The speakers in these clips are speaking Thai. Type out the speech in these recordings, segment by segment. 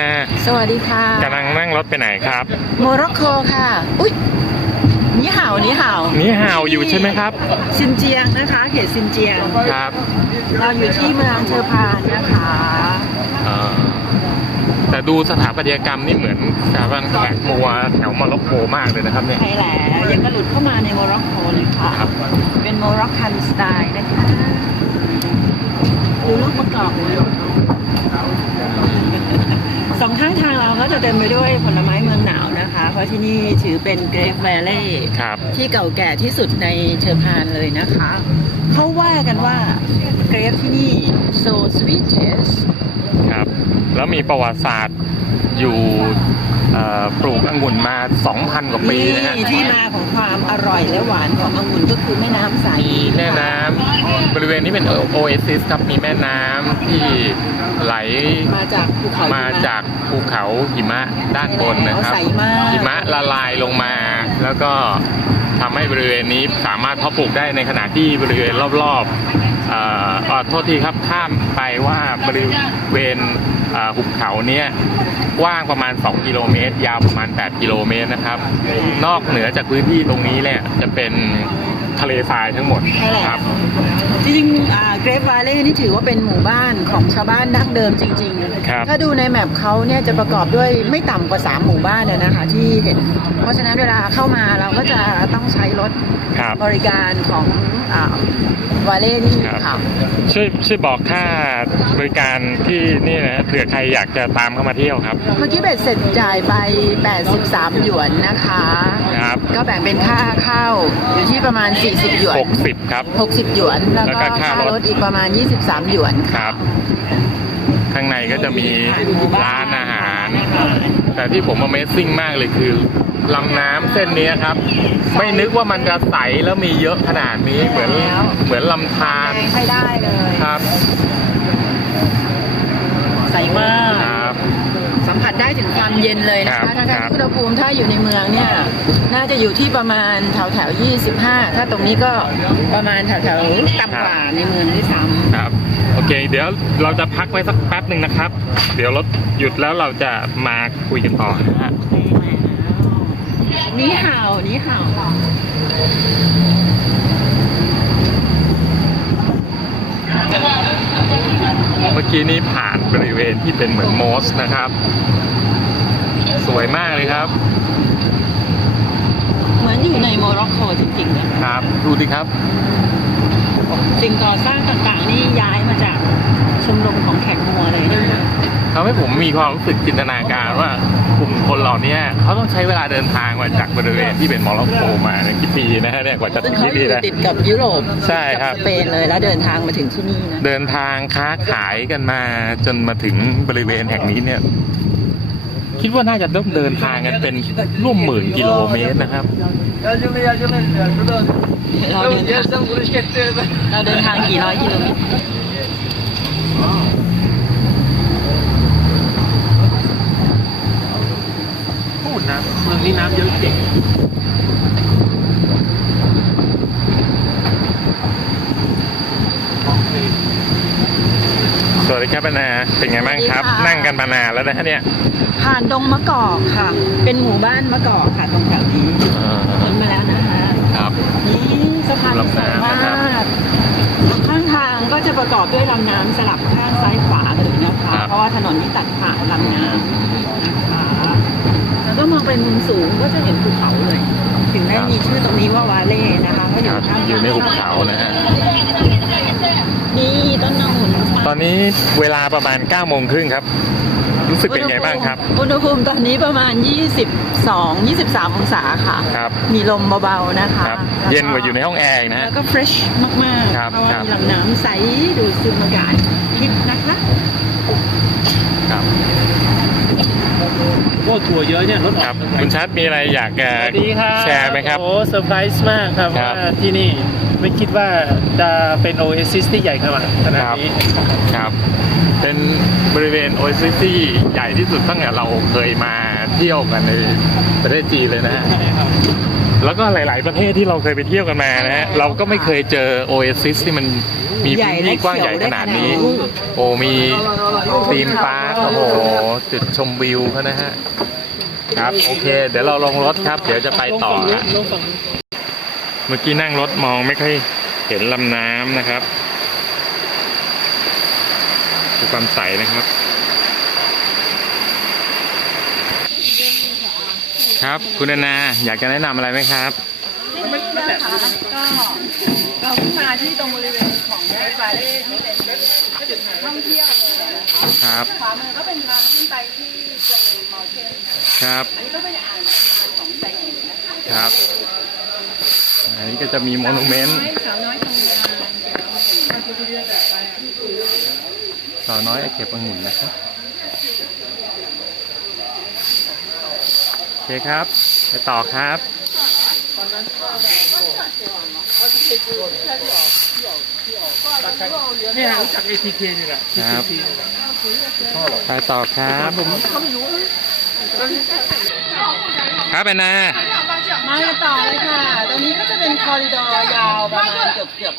อ่าสวัสดีค่ะกำลังนั่งรถไปไหนครับ โมร็อกโกค่ะ อุ้ยนี่ห่าวนี่ห่าวนี่ห่าวอยู่ใช่ไหมครับซินเจียงนะคะ เขตซินเจียงครับ เราอยู่ที่เมืองเชอร์พานนะคะเอ่อแต่ดูสถาปัตยกรรมนี่เหมือนสถาบันแขกมัวแถวมาร็อกโกมากเลยนะครับเนี่ยใช่แล้วยังกระหลุดเข้ามาในโมร็อกโกเลยค่ะครับเป็นโมร็อกคันสไตล์นะคะดูรูปประกอบเลยส องข้างทางเราก็จะเต็มไปด้วยผลไม้เมืองหนาวนะคะ เพราะที่นี่ถือเป็นเกรฟแวลเล่ครับที่เก่าแก่ที่สุดในเชอร์พานเลยนะคะ เขาว่ากันว่าเกรฟที่นี่ so sweetest ครับแล้วมีประวัติศาสตร์อยู่เอ่อปลูกองุ่นมา 2,000 กว่าปีนะฮะนี่ที่มาของความอร่อยและหวานขององุ่นก็คือแม่น้ำใสมีแม่น้ำบริเวณนี้เป็นโอเอซิสครับมีแม่น้ำที่ ไหลมาจากภูเขามาหิะจากภูเขาหิมะด้านบนนะครับใสมากหิมะละลายลงมา แล้วก็ทำให้บริเวณนี้สามารถเพาะปลูกได้ในขณะที่บริเวณรอบๆเอ่อเอ่อโทษทีครับข้ามไปว่าบริเวณเอ่อหุบเขาเนี้ยกว้างประมาณ 2 กิโลเมตร ยาวประมาณ 8 กิโลเมตรนะครับ นอกเหนือจากพื้นที่ตรงนี้เนี่ยจะเป็นทะเลทรายทั้งหมดใช่แล้วครับ จริงๆเกรฟวาเล่นี่ถือว่าเป็นหมู่บ้านของชาวบ้านดั้งเดิมจริงครับถ้าดูในแมปเขาเนี่ยจะประกอบด้วยไม่ต่ำกว่า 3 หมู่บ้านเลยนะคะที่เห็น เพราะฉะนั้นเวลาเข้ามาเราก็จะต้องใช้รถครับบริการของอ่าวาเล่นี่ครับค่ะช่วยช่วยบอกค่าบริการที่นี่นะเผื่อใครอยากจะตามเข้ามาเที่ยวครับ เมื่อกี้เบ็ดเสร็จจ่ายไป 83 หยวนนะคะครับก็แบ่งเป็นค่าเข้าอยู่ที่ประมาณ 40 หยวน 60 ครับ 60 หยวนแล้วแล้วก็ก็ค่าค่ารถรถอีกประมาณ 23 หยวนครับ ข้างในก็จะมีร้านอาหาร แต่ที่ผม Amazing มากเลยคือลำน้ำเส้นนี้ครับ ไม่นึกว่ามันจะใสแล้วมีเยอะขนาดนี้เหมือนเหมือนลำธารใช้ได้เลยครับ ใสมากครับ สัมผัสได้ถึงความเย็นเลยนะครัคะบถ้าครัถ้าบอุณหภูมิถ้าอยู่ในเมืองเนี่ยน่าจะอยู่ที่ประมาณแถวแถวๆ25 ถ้าตรงนี้ก็ประมาณแถวแถวๆต่ำกว่าในเมืองด้วยซ้ำครับโอเค เดี๋ยวเราจะพักไว้สักแป๊บหนึ่งนะครับ เดี๋ยวรถหยุดแล้วเราจะมาคุยกันต่อนะฮะนี่ห่าวนี่ห่าว เมื่อกี้นี้ผ่านบริเวณที่เป็นเหมือนมอสนะครับ สวยมากเลยครับ เหมือนอยู่ในโมร็อกโกจริงๆนะครับ ดูดิครับ สิ่งก่อสร้างต่างๆ นี่ย้ายมาจากชมรมของแขกมัวเลยนะคะทำให้ผมมีความรู้สึกจินตนาการว่า กลุ่มคนเหล่านี้เขาต้องใช้เวลาเดินทางมาจากบริเวณที่เป็นมอร็อกโกมาในกี่ปีนะฮะเนี่ยกว่าจะซึ่ถึงงเขาที่อนี่ยู่นะติดกับยุโรปใช่ครับติดกัสเปนเลยแล้วเดินทางมาถึงที่นี่นะเดินทางค้าขายกันมาจนมาถึงบริเวณแห่งนี้เนี่ย คิดว่าน่าจะต้องเดินทางกันเป็นร่วมหมื่นกิโลเมตรนะครับเราเดินทางเราเดินทางกี่ร้อยกิโลเมตร มืองนี้น้ำเยอะจริงสวัสดีครับปานาเป็นไงบ้างครับนั่งกันมานานแล้วนะฮะเนี่ยผ่านดงมะกอกค่ะ เป็นหมู่บ้านมะกอกค่ะตรงแถวนี้พ้นมาแล้วนะคะครับ นี่สะพานลำสวยน้ำมานะครับกข้างทางก็จะประกอบด้วยลำน้ำสลับข้างซ้ายขวาเลยนะคะครับเพราะว่าถนนนี้ตัดผ่านลำน้ำ นะคะแล้วก็มองไปมุมสูงก็จะเห็นภูเขาเลย ถึงได้มีชื่อตรงนี้ว่าวาเล่นะคะก็อคยู่รับข้างอยู่ในหุบเขานะฮะ นี่ต้นนองุ่นตอนนี้เวลาประมาณ9โมงครึ่งครับ รู้สึกเป็นไงบ้างครับ อุณหภูมิตอนนี้ประมาณ 22 23 องศาค่ะ ครับ มีลมเบาๆนะคะครับ แล้วเย็นกว่าอยู่ในห้องแอร์อีกนะฮะ แล้วก็เฟรชมากครับๆเพราะว่าครับ มีลำน้ำใสดูดซึมอากาศทิพย์นะคะ ครับ โอ้ ถั่วเยอะเนี่ยรถอคอรับกคุณชัดมีอะไรอยากจะสวัสดีครับแชร์ไหมครับ โอ้เซอร์ไพรส์มากครับครับ ว่าที่นี่ไม่คิดว่าจะเป็นโอเอซิสที่ใหญ่ขนาดขนาดนี้ ครับ เป็นบริเวณโอเอซิสที่ใหญ่ที่สุดตั้งแต่เราเคยมาเที่ยวกันในประเทศจีนเลยนะฮะใช่ครับ แล้วก็หลาย ๆ ประเทศที่เราเคยไปเที่ยวกันมานะฮะเราก็ไม่เคยเจอโอเอซิสที่มันมีใหญ่พื้นและที่กว้างใหญ่ขนาดนี้เขียวได้ขนาดนี้ โอ้มีธีมปาร์คโอ้โหจุดชมวิวเขานะฮะครับโอเค เดี๋ยวเราลงรถครับ เดี๋ยวจะไปต่อลงฮะฝั่งนู้นลงฝั่งนู้นเมื่อกี้นั่งรถมองไม่ค่อยเห็นลำน้ำนะครับดูความใสนะครับ ครับ คุณนา อยากจะแนะนำอะไรไหมครับที่นี่นะคะก็เราเพิ่งมาที่ตรงบริเวณของเวสบาเล่ที่เป็นจุดท่องเที่ยวนะคะครับ ขวามือก็เป็นทางขึ้นไปที่เจริญมอเทนนะคะครับ อันนี้ก็เป็นอ่างทำงานของใจหญิงนะคะครับ อันนี้ก็จะมีมอนูเมนต์ให้สาวน้อยทำงาน สาวน้อยเก็บองุ่นนะครับ โอ เคครับไปต่อครับเนี่ยรู้จัก ATK นี่แหละครับ ATK นี่แหละไปต่อครับผมครับแอนนามากันต่อเลยค่ะ ตรงนี้ก็จะเป็นคอริดอร์ยาวประมาณเกือบเกือบ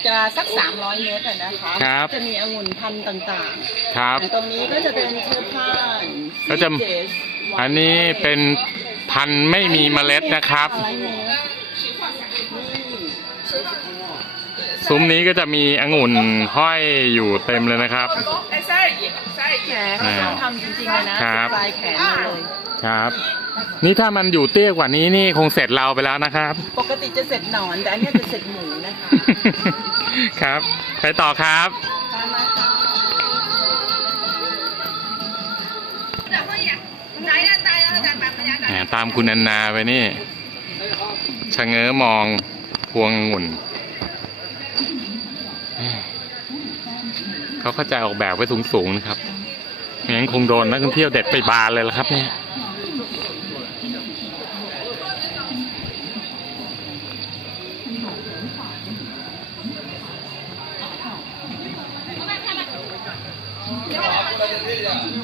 ๆจะสัก 300 เมตรอะนะคะครับจะมีองุ่นพันธุ์ต่างครับๆตรงนี้ก็จะเป็นเชื้อผ้าก็จะ อันนี้เป็นพันธุ์ไม่มีเมล็ดนะครับ ซุ้มนี้ก็จะมีองุ่นห้อยอยู่เต็มเลยนะครับ แขนเขาทำจริงๆเลยนะครับสุดปลายแขนมาเลย ครับ นี่ถ้ามันอยู่เตี้ยกว่านี้นี่คงเสร็จเราไปแล้วนะครับ ปกติจะเสร็จหนอน แต่อันเนี้ยจะเสร็จหมูนะคะ ครับ ไปต่อครับ ตามคุณอันนาไปนี่ชะเง้อมองพวงองุ่น เขาเข้าใจออกแบบไว้สูงๆนะครับไม่งั้นคงโดนนักท่องเที่ยวเด็ดไปบานเลยละครับเนี่ยต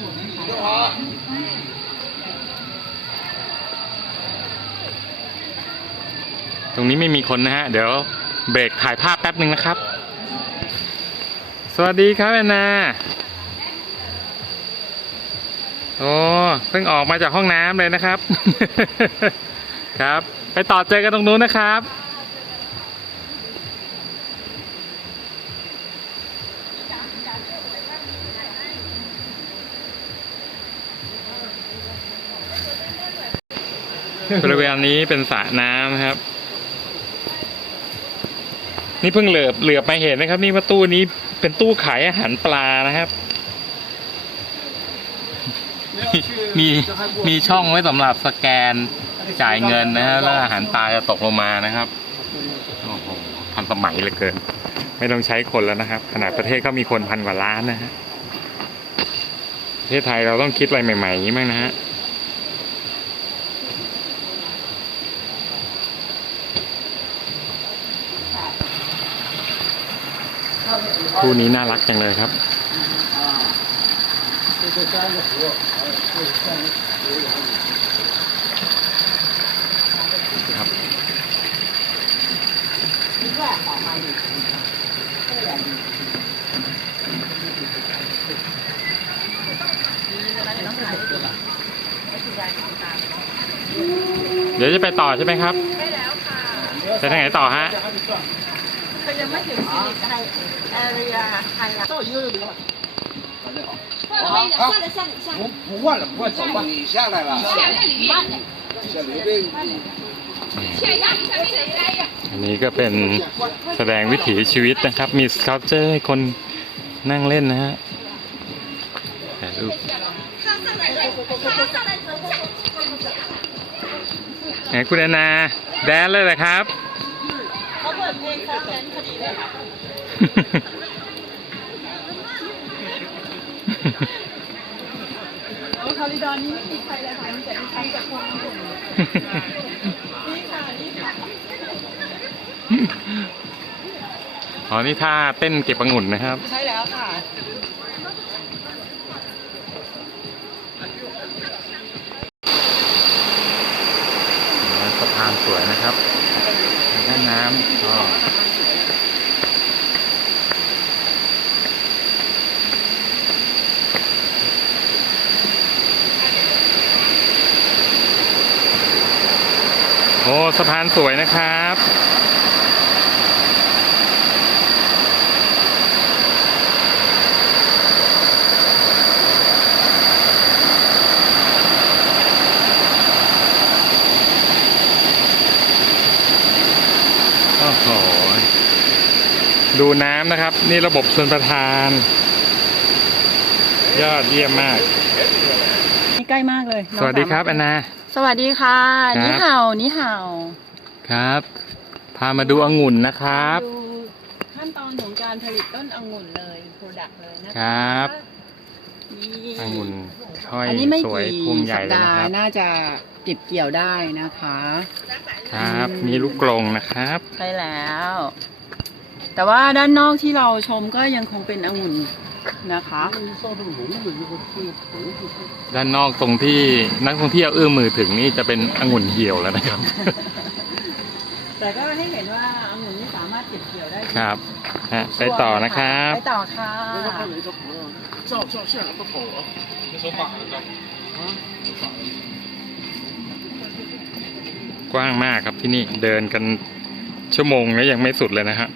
รงนี้ไม่มีคนนะฮะ เดี๋ยวเบรกถ่ายภาพแป๊บหนึ่งนะครับ สวัสดีครับแอนนาโอ้เพิ่งออกมาจากห้องน้ำเลยนะครับ ครับ ไปต่อเจอกันตรงนู้นนะครับ บริเวณนี้เป็นสระน้ำครับ นี่เพิ่งเหลือบเหลือบมาเห็นนะครับ นี่ว่าตู้นี้เป็นตู้ขายอาหารปลานะครับ มีมีช่องไว้สำหรับสแกนจ่ายเงินนะฮะแล้วอาหารปลาจะตกลงมานะครับโอ้โหทันสมัยเหลือเกิน ไม่ต้องใช้คนแล้วนะครับ ขนาดประเทศเขามีคนพันกว่าล้านนะฮะประเทศไทยเราต้องคิดอะไรใหม่ๆอย่างนี้บ้างนะฮะ คู่นี้น่ารักจังเลยครับ ครับเดี๋ยวจะไปต่อใช่ไหมครับได้แล้วค่ะไปทางไหนต่อฮะก็ยังไม่ถึงซีนิคไทยแอเรียไทยละ 算了，算了，算了，算了，不不换了，不换走吧，你下来了，下来里面，下里边。下压一下，没人来呀。 อันนี้ก็เป็นแสดงวิถีชีวิตนะครับ มีสครับเจอร์ให้คนนั่งเล่นนะฮะถ่ายรูป 他上来再，他上来走下。 ไหนคุณแอนนาแดนเลยเหรอครับ โอ้คอริดอร์นี้ไม่มีใครเลยค่ะมีแต่ดิฉันกับพวกน้องผมนี่ค่ะนี่ค่ะอ๋อนี่ท่าเต้นเก็บองุ่นนะครับ ใช่แล้วค่ะะพานสวยนะครับโอ้โหดูน้ำนะครับ นี่ระบบชนประทาน ยอดเยี่ยมมาก นี่ใกล้มากเลยน้องสวัสดีครับามารถแอนนา สวัสดีค่ะ ครับ นี่เห่านี่เห่าครับ พามาดูองุ่นนะครับ ดูขั้นตอนของการผลิตต้นองุ่นเลยโปรดักต์เลยนะะครับ นี่องุ่นถ้อยอันนี้ไม่สวยกี่พวงใหญ่สัปเลยดานะห์ครับ น่าจะเก็บเกี่ยวได้นะคะ ครับอืมมีลูกกรงนะครับ ใช่แล้ว แต่ว่าด้านนอกที่เราชมก็ยังคงเป็นองุ่น นะคะ ด้านนอกตรงที่นักท่องเที่ยวเอื้อมมือถึงนี่จะเป็นองุ่นเหี่ยวแล้วนะครับ แต่ก็ให้เห็นว่าองุ่นนี่สามารถเก็บเกี่ยวได้ครับฮะไปต่อนะครับไปต่อค่ะกครับกว้างมากครับที่นี่เดินกันชั่วโมงแล้วยังไม่สุดเลยนะฮะ